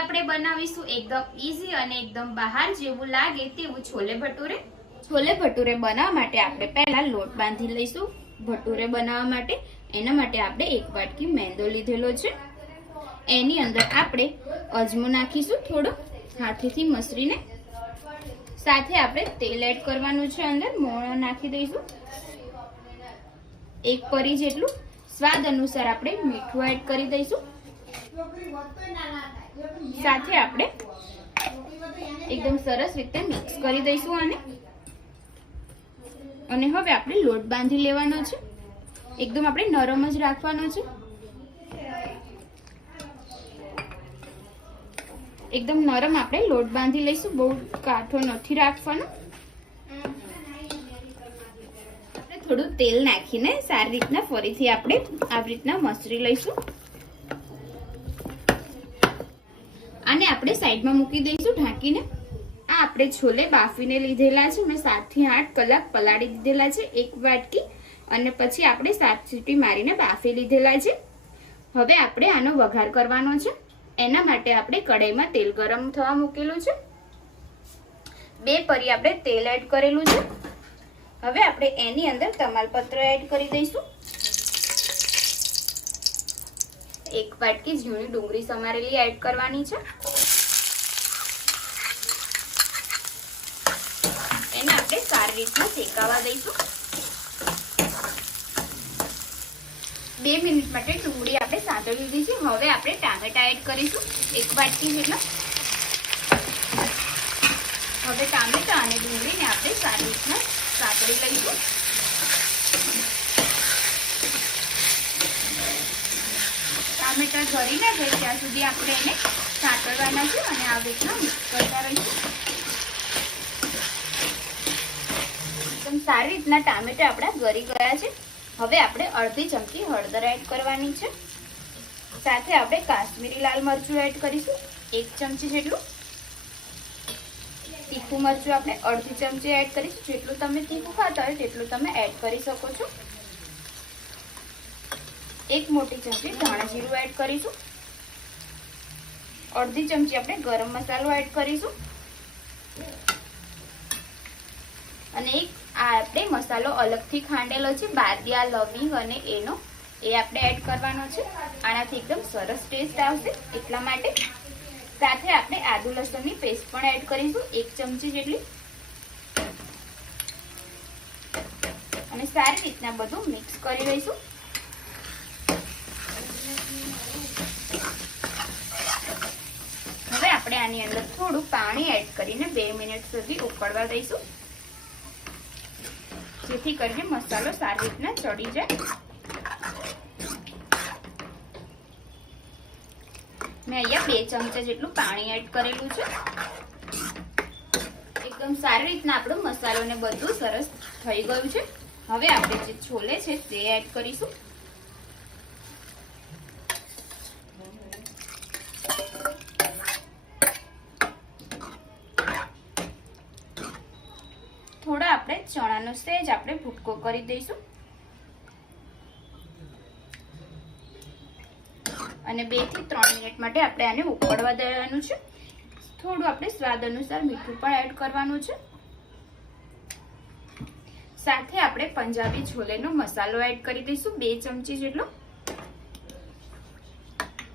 આપણે બનાવીશું એકદમ ઈઝી અને એકદમ બહાર જેવું લાગે તેવું છોલે ભટુરે. છોલે ભટુરે બનાવવા માટે આપણે પહેલા લોટ બાંધી લઈશું. ભટુરે બનાવવા માટે એના માટે આપણે 1 વાટકી મેંદો લીધેલો છે. એની અંદર આપણે અજમો નાખીશું થોડો હાથેથી મસળીને. સાથે આપણે તેલ એડ કરવાનું છે. અંદર મોણ નાખી દઈશું 1 પરી જેટલું. સ્વાદ અનુસાર આપણે મીઠું એડ કરી દઈશું. સાથે આપણે એકદમ સરસ રીતે મિક્સ કરી દઈશું આને. અને હવે આપણે લોટ બાંધી લેવાનો છે. એકદમ આપણે નરમ જ રાખવાનો છે. એકદમ નરમ આપણે લોટ બાંધી લઈશું. બહુ કાઠો નથી રાખવાનો. થોડું તેલ નાખીને સારી રીતના ફરીથી આપણે આવી રીતના મસળી લઈશું. આને આપણે સાઈડમાં મૂકી દઈશું ઢાંકીને. આ આપણે છોલે બાફીને લીધેલા છે. મેં 7 થી 8 કલાક પલાળી દીધેલા છે 1 વાટકી. અને પછી આપણે 7 સીટી મારીને બાફી લીધેલા છે. હવે આપણે આનો વઘાર કરવાનો છે. એના માટે આપણે કઢાઈમાં તેલ ગરમ થવા મૂકેલું છે. 2 પરી આપણે તેલ એડ કરેલું છે. હવે આપણે એની અંદર તમાલપત્ર એડ કરી દઈશું. 1 વાટકી ઝીણી ડુંગળી સમારેલી એડ કરવાની છે. એને આપણે સારી રીતના શેકાવા દઈશું. 2 મિનિટ માટે ડુંગળી આપણે સાંતળી લીધી છે. હવે આપણે ટામેટા એડ કરીશું 1 વાટકી જેટલા. હવે ટામેટા અને ડુંગળીને આપણે સારી રીતના સાંતળી લઈશું. ટામેટા ગળી ના જાય ત્યાં સુધી આપણે એને સાંતળવાના છે અને આ રીતના મિક્સ કરતા રહીશું. એકદમ સારી રીતના ટામેટા આપણા ગળી ગયા છે. હવે આપણે અડધી ચમચી હળદર એડ કરવાની છે. સાથે આપણે કાશ્મીરી લાલ મરચું એડ કરીશું 1 ચમચી જેટલું. તીખું મરચું આપણે અડધી ચમચી એડ કરીશું. જેટલું તમે તીખું ખાતા હોય તેટલું તમે એડ કરી શકો છો. 1 મોટી ચમચી ધાણા જીરું એડ કરીશું. અડધી ચમચી આપણે ગરમ મસાલો એડ કરીશું. અને આપણે મસાલો અલગથી ખાંડેલો છે બાદિયા લવિંગ અને એનો એ આપણે એડ કરવાનો છે. આનાથી એકદમ સરસ ટેસ્ટ આવશે એટલા માટે. સાથે આપણે આદુ લસણની પેસ્ટ પણ એડ કરીશું 1 ચમચી જેટલી. અને સારી રીતના બધું મિક્સ કરી લઈશું. હવે આપણે આની અંદર થોડું પાણી એડ કરીને 2 મિનિટ સુધી ઉકળવા દઈશું. જેથી કરીને મસાલો સારી રીતના ચડી જાય. મેં અહીંયા 2 ચમચા જેટલું પાણી એડ કરેલું છે. એકદમ સારી રીતના આપણો મસાલો ને બધું સરસ થઈ ગયું છે. હવે આપણે જે છોલે છે તે એડ કરીશું. થોડા આપણે ચણાનો સહેજ આપણે ભૂટકો કરી દઈશું. અને 2 થી 3 મિનિટ માટે આપણે આને ઉકળવા દેવાનું છે. થોડું આપણે સ્વાદ અનુસાર મીઠું પણ એડ કરવાનું છે. સાથે આપણે પંજાબી છોલેનો મસાલો એડ કરી દઈશું 2 ચમચી જેટલો.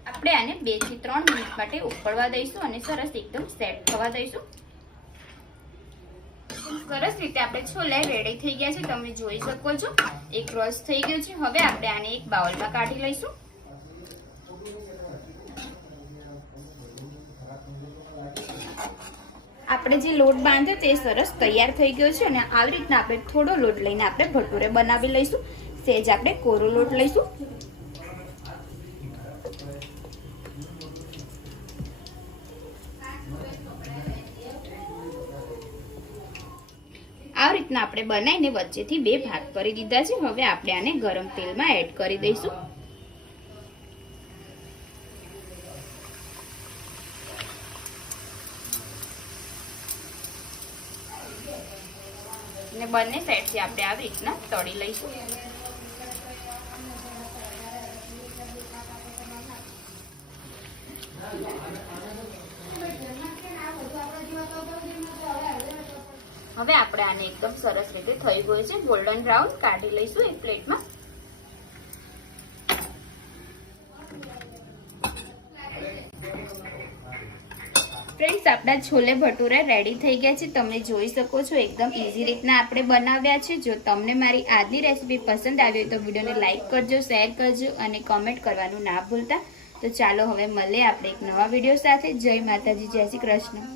આપણે આને 2 થી 3 મિનિટ માટે ઉકળવા દઈશું અને સરસ એકદમ સેટ થવા દઈશું. સરસ રીતે આપણે છોલે રેડી થઈ ગયા છે. તમે જોઈ શકો છો એક રસ થઈ ગયો છે. હવે આપણે આને એક બાઉલમાં કાઢી લઈશું. આપણે જે લોટ બાંધ્યો તે સરસ તૈયાર થઈ ગયો છે. અને આવી રીતના આપણે થોડો લોટ લઈને આપણે ભટુરે બનાવી લઈશું. સહેજ આપણે કોરો લોટ લઈશું. આ રીતના આપણે બનાવીને વચ્ચેથી 2 ભાગ કરી દીધા છે. હવે આપણે આને ગરમ તેલમાં એડ કરી દઈશું. અને બંને સાઈડથી આપણે આવી રીતના તળી લઈશું. હવે આપણે આને એકદમ સરસ રીતે થઈ ગયું છે ગોલ્ડન બ્રાઉન, કાઢી લઈશું એક પ્લેટમાં. ફ્રેન્ડ્સ, આપણા છોલે ભટુરા રેડી થઈ ગયા છે. તમે જોઈ શકો છો એકદમ ઈઝી રીતના આપણે બનાવ્યા છે. જો તમને મારી આજની રેસીપી પસંદ આવી હોય તો વિડીયોને લાઈક કરજો, શેર કરજો અને કમેન્ટ કરવાનું ના ભૂલતા. તો ચાલો હવે મળીએ આપણે એક નવા વિડીયો સાથે. જય માતાજી, જય શ્રી કૃષ્ણ.